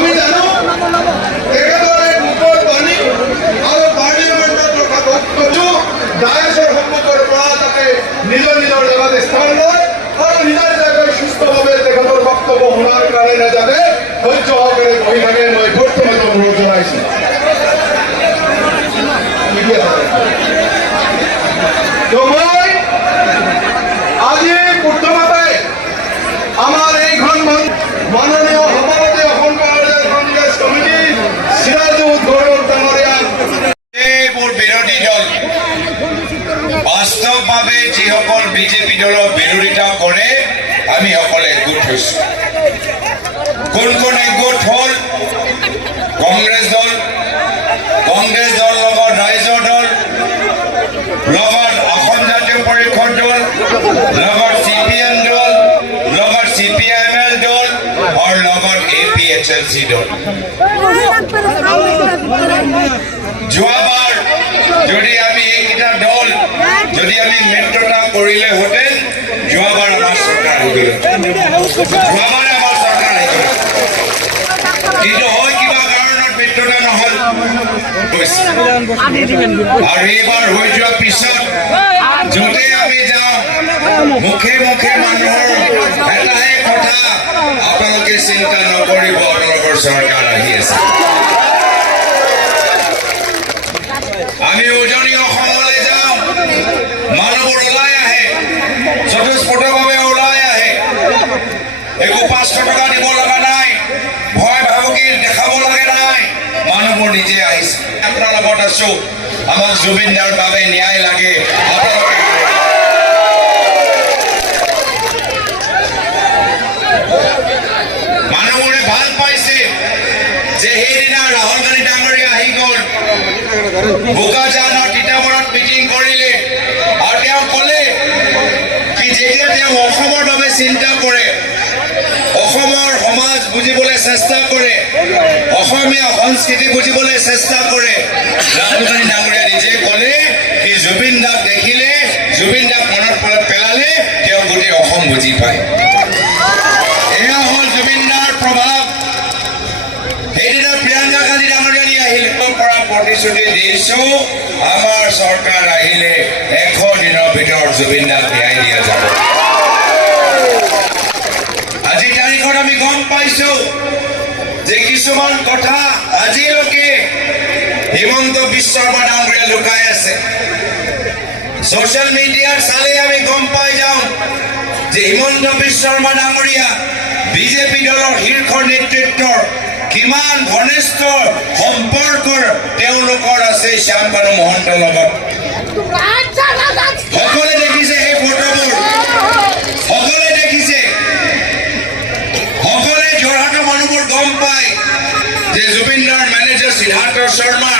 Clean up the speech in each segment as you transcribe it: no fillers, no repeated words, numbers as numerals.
আমি জানো একেদৰে গোটৰ বাণী আৰু পাৰ্লিয়ামেণ্টত ৰখা বক্তব্য ডায়াছৰ সন্মুখৰ পৰা তাতে নিজৰ নিজৰ জেগাত স্থান লয় আৰু নিজৰ জেগাত সুস্থভাৱে তেখেতৰ বক্তব্য শুনাৰ কাৰণে যাতে ধৈৰ্য সহকাৰে বহি থাকে মই বৰ্তমান অনুৰোধ জনাইছোঁ। মই আজি প্ৰথমতে আমাৰ এইখন মাননীয় সভাপতি অসম কংগ্ৰেছ কমিটি সিৰাজুদ্দৌলা গৌৰৱ ডাঙৰীয়া এইবোৰ বিৰোধী দল বাস্তৱভাৱে যিসকল বিজেপি দলৰ বিৰোধিতা কৰে আমি সকলে গোট হৈছো। কোন কোন একগোট হ'ল? কংগ্ৰেছ দল লগত ৰাইজৰ দল, লগত অসম জাতীয় পৰিষদ দল, লগত CPM দল, লগত CPIML দল আৰু লগত APHLC দল। যোৱাবাৰ যদি আমি এইকেইটা দল যদি আমি মিত্ৰতা কৰিলে হেঁতেন যোৱাবাৰ আমাৰ চৰকাৰ আহিল, কিন্তু হয় কিবা কাৰণত মিত্ৰতা নহল। আৰু এইবাৰ হৈ যোৱাৰ পিছত য'তে আমি যাওঁ মুখে মুখে মানুহৰ এটাহে কথা, আপোনালোকে চিন্তা নকৰিব, আপোনালোকৰ চৰকাৰ আহি আছে। আমি উজনি অসমলৈ যাওঁ, মানুহবোৰ ওলাই আহে, স্বতঃস্ফূৰ্তভাৱে ওলাই আহে, একো 500 টকা দিব লগা নাই, ভয় ভাবুকি দেখাব লগা নাই, মানুহবোৰ নিজে আহিছে। আপোনাৰ লগত আছো, আমাক জুবিন দাৰ বাবে ন্যায় লাগে, মানুহবোৰে ভাল পাইছে যে সেইদিনা ৰাহুল গান্ধী ডাঙৰীয়া আহি গ'ল, বোকাজানৰ তিতাবৰত মিটিং কৰিলে আৰু তেওঁ ক'লে কি যেতিয়া তেওঁ অসমৰ বাবে চিন্তা কৰে, অসমৰ সমাজ বুজিবলৈ চেষ্টা কৰে, অসমীয়া সংস্কৃতি বুজিবলৈ চেষ্টা কৰে, ৰাহুল গান্ধী ডাঙৰীয়া নিজে ক'লে কি জুবিন দাক দেখিলে, জুবিন দাক মনত পেলালে তেওঁ গোটেই অসম বুজি পায়। এয়া হ'ল জুবিন দাৰ প্ৰভাৱ। সেইদিনা প্ৰিয়ংকা গান্ধী ডাঙৰীয়ানী আহিল, পৰা প্ৰতিশ্ৰুতি দিছো আমাৰ চৰকাৰ আহিলে 100 দিনৰ ভিতৰত জুবিন দাক ন্যায় দিয়া যাব। আজি তাৰিখত আমি গম পাইছো যে কিছুমান কথা আজিলৈকে হিমন্ত বিশ্ব শৰ্মা ডাঙৰীয়া লুকাই আছে। ছ'চিয়েল মিডিয়াত চালে আমি গম পাই যাওঁ যে হিমন্ত বিশ্ব শৰ্মা ডাঙৰীয়া বিজেপি দলৰ শীৰ্ষ নেতৃত্বৰ কিমান ঘনিষ্ঠ সম্পৰ্ক তেওঁলোকৰ আছে শ্যাম কানু মহন্তৰ লগত। সকলোৱে দেখিছে সেই ফটোবোৰ, সকলোৱে দেখিছে, সকলোৱে যোৰহাটৰ মানুহবোৰ গম পায় যে জুবিন দাৰ মেনেজাৰ সিদ্ধাৰ্থ শৰ্মা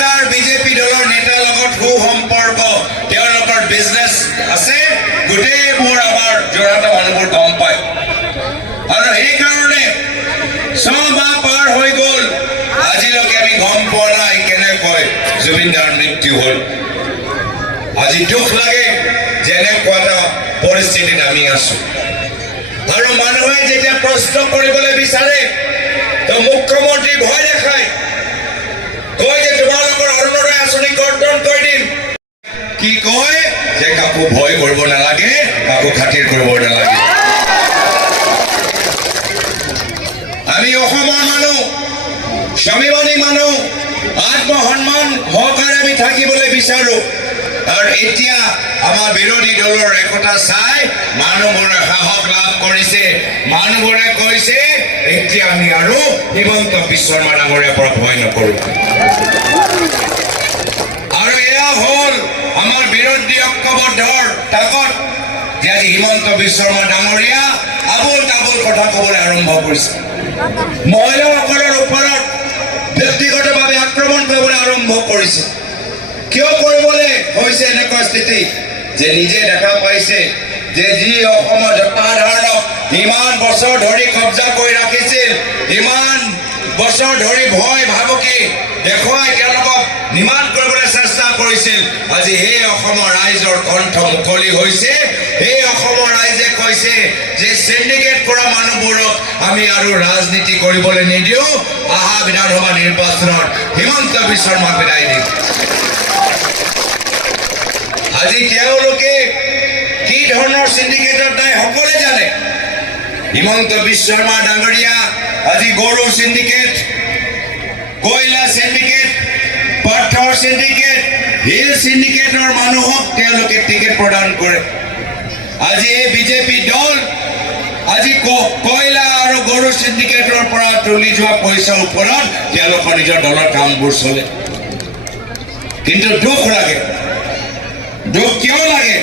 কাৰ বিজেপি দলৰ নেতাৰ লগত সুসম্পৰ্ক, তেওঁলোকৰ বিজনেছ আছে, গোটেইবোৰ আমাৰ যোৰহাটৰ মানুহবোৰ গম পায়। আৰু সেইকাৰণে 6 মাহ পাৰ হৈ গ'ল, আজিলৈকে আমি গম পোৱা নাই কেনেকৈ জুবিন দাৰ মৃত্যু হ'ল। আজি দুখ লাগে যে এনেকুৱা এটা পৰিস্থিতিত আমি আছো। আৰু মানুহে যেতিয়া প্ৰশ্ন কৰিবলৈ বিচাৰে তো মুখ্যমন্ত্ৰী ভয় দেখায়, কয় যে তোমালোকৰ অৰুণোদয় আঁচনি কৰ্তন কৰি দিম। কি কয় যে কাকো ভয় কৰিব নালাগে, কাকো খাতিৰ কৰিব নালাগে। আমি অসমৰ মানুহ, স্বাভিমানী মানুহ, আত্মসন্মান সহকাৰে আমি থাকিবলৈ বিচাৰো। আৰু এতিয়া আমাৰ বিৰোধী দলৰ একতা চাই মানুহবোৰে সাহস লাভ কৰিছে, মানুহবোৰে কৈছে এতিয়া আমি আৰু হিমন্ত বিশ্ব শৰ্মা ডাঙৰীয়াৰ পৰা ভয় নকৰো। আৰু এয়া হ'ল আমাৰ বিৰোধী ঐক্যবদ্ধৰ তাকত যে আজি হিমন্ত বিশ্ব শৰ্মা ডাঙৰীয়া আবোল তাবোল কথা ক'বলৈ আৰম্ভ কৰিছে, মহিলাসকলৰ ওপৰত ব্যক্তিগতভাৱে আক্ৰমণ কৰিবলৈ আৰম্ভ কৰিছে। কিয় কৰিবলৈ হৈছে এনেকুৱা স্থিতি যে নিজে দেখা পাইছে যে যি অসমৰ জনসাধাৰণক ইমান বছৰ ধৰি কব্জা কৰি ৰাখিছিল, ইমান বছৰ ধৰি ভয় ভাবুকি দেখুৱাই তেওঁলোকক নিৰ্মাণ কৰিবলৈ চেষ্টা কৰিছিল আজি এই অসমৰ ৰাইজৰ কণ্ঠ মুকলি হৈছে এই অসমৰ ৰাইজে কৈছে যে সিন্ডিকেট কৰা মানুহবোৰক আমি আৰু ৰাজনীতি কৰিবলৈ নিদিও আহা বিধানসভা নিৰ্বাচনত হিমন্ত বিশ্ব শৰ্মাক বিদায় দিম আজি তেওঁলোকে কি ধৰণৰ সিন্ডিকেটত নাই সকলোৱে জানে হিমন্ত বিশ্ব শৰ্মা ডাঙৰীয়া আজি গৰু সিন্ডিকেট কয়লা সিন্ডিকেট পাথৰ সিন্ডিকেট হিল সিন্ডিকেটৰ মানুহক তেওঁলোকে টিকেট প্ৰদান কৰে আজি এই বিজেপি দল আজি কয়লা আৰু গৰু সিন্ডিকেটৰ পৰা তুলি যোৱা পইচাৰ ওপৰত তেওঁলোকৰ নিজৰ দলৰ কামবোৰ চলে কিন্তু দুখ লাগে দুখ কিয় লাগে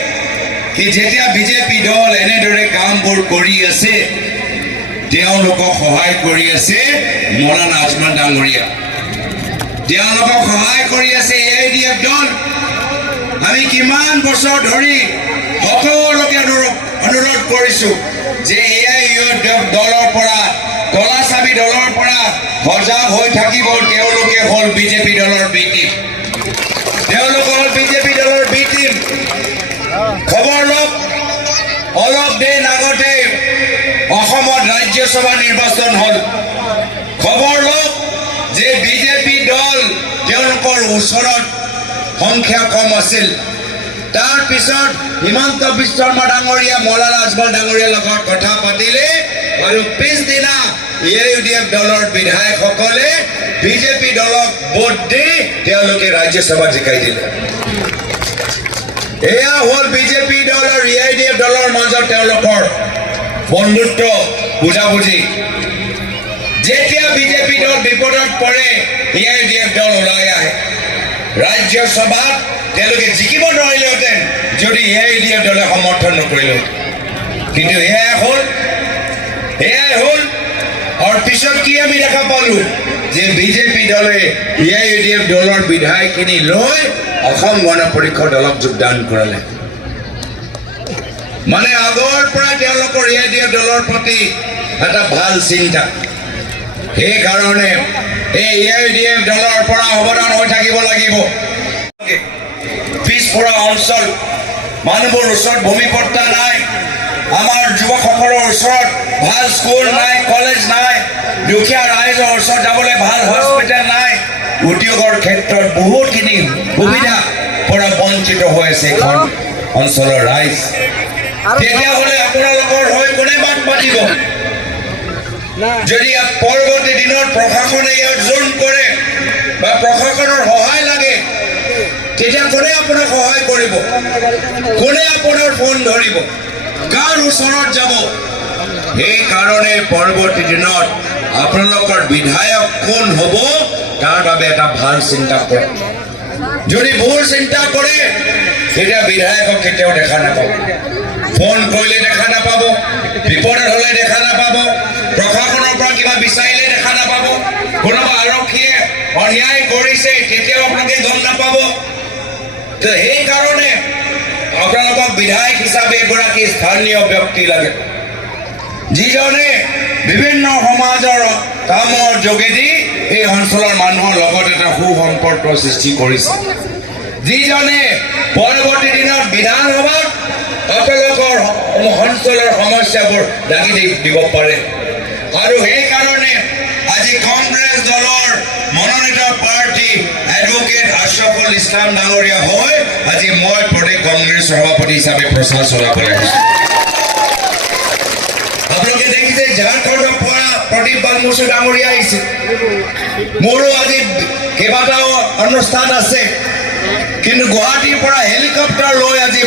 কি যেতিয়া বিজেপি দল এনেদৰে কামবোৰ কৰি আছে তেওঁলোকক সহায় কৰি আছে মৌলানা আজমল ডাঙৰীয়া তেওঁলোকক সহায় কৰি আছে এআইডিএফ দল আমি কিমান বছৰ ধৰি সকলোকে অনুৰোধ কৰিছো যে এআইডিএফ দলৰ পৰা কলা চাবি দলৰ পৰা সজাগ হৈ থাকিব তেওঁলোকে হ'ল বিজেপি দলৰ বি টিম তেওঁলোক হ'ল বিজেপি দলৰ বি টিম খবৰ লওক অলপ দিন আগতে অসমত ৰাজ্যসভা নিৰ্বাচন হ'ল খবৰ লওক যে বিজেপি দল তেওঁলোকৰ ওচৰত সংখ্যা কম আছিল তাৰ পিছত হিমন্ত বিশ্ব শৰ্মা ডাঙৰীয়া মৌলানা আজমল ডাঙৰীয়াৰ লগত কথা পাতিলে আৰু পিছদিনা এআইডিএফ দলৰ বিধায়কসকলে বিজেপি দলক ভোট দি তেওঁলোকে ৰাজ্যসভা জিকাই দিলে এয়া হ'ল বিজেপি দল আৰু এআইডিএফ দলৰ মাজত তেওঁলোকৰ বন্ধুত্ব বুজাবুজি যেতিয়া বিজেপি দল বিপদত পৰে এআইডিএফ দল ওলাই আহে ৰাজ্যসভাত তেওঁলোকে জিকিব নোৱাৰিলেহেঁতেন যদি এআইডিএফ দলে সমৰ্থন নকৰিলে কিন্তু এয়াই হ'ল আৰু পিছত কি আমি দেখা পালো যে বিজেপি দলে এআইডিএফ দলৰ বিধায়কখিনি লৈ অসম গণ পৰিষদ দলক যোগদান কৰালে মানে আগৰ পৰা তেওঁলোকৰ এআইডিএফ দলৰ প্ৰতি এটা ভাল চিন্তা সেইকাৰণে এই এআইডিএফ দলৰ পৰা অৱদান হৈ থাকিব লাগিব পিছপৰা অঞ্চল মানুহবোৰ ওচৰত ভূমিপট্টা নাই আমাৰ যুৱকসকলৰ ওচৰত ভাল স্কুল নাই কলেজ নাই দুখীয়া ৰাইজৰ ওচৰত যাবলৈ ভাল হস্পিটেল নাই উদ্যোগৰ ক্ষেত্ৰত বহুতখিনি সুবিধা পৰা বঞ্চিত হৈ আছে এখন অঞ্চলৰ ৰাইজ তেতিয়াহ'লে আপোনালোকৰ হৈ কোনে বাট পাতিব যদি পৰৱৰ্তী দিনত প্ৰশাসনে ইয়াত জোৰ কৰে বা প্ৰশাসনৰ সহায় লাগে তেতিয়া কোনে আপোনাক সহায় কৰিব কোনে আপোনাৰ ফোন ধৰিব কাৰ ওচৰত যাব সেইকাৰণে পৰৱৰ্তী দিনত আপোনালোকৰ বিধায়ক কোন হ'ব তাৰ বাবে এটা ভাল চিন্তা কৰক যদি ভুল চিন্তা কৰে তেতিয়া বিধায়কক কেতিয়াও দেখা নাপাব ফোন কৰিলে দেখা নাপাব বিপদত হ'লে দেখা নাপাব প্ৰশাসনৰ পৰা কিবা বিচাৰিলে দেখা নাপাব কোনোবা আৰক্ষীয়ে অন্যায় কৰিছে তেতিয়াও আপোনালোকে গম নাপাব তো সেইকাৰণে আপোনালোকক বিধায়ক হিচাপে এগৰাকী স্থানীয় ব্যক্তি লাগে যিজনে বিভিন্ন সমাজৰ কামৰ যোগেদি এই অঞ্চলৰ মানুহৰ লগত এটা সুসম্পৰ্ক সৃষ্টি কৰিছে যিজনে পৰৱৰ্তী দিনত বিধানসভাত আপোনালোকৰ অঞ্চলৰ সমস্যাবোৰ দাঙি দিব পাৰে আৰু সেইকাৰণে আজি কংগ্ৰেছ দলৰ মনোনীত প্ৰাৰ্থী এডভোকেট আশৰাফুল ইছলাম ডাঙৰীয়া হৈ আজি মই প্ৰদেশ কংগ্ৰেছ সভাপতি হিচাপে প্ৰচাৰ চলাবলৈ আহিছোঁ আপোনালোকে দেখিছে ঝাৰখণ্ডৰ পৰা প্ৰদীপ বালমুচু ডাঙৰীয়া আহিছে মোৰো আজি কেইবাটাও অনুষ্ঠান আছে কিন্তু গুৱাহাটীৰ পৰা হেলিকপ্টাৰ লৈ আজি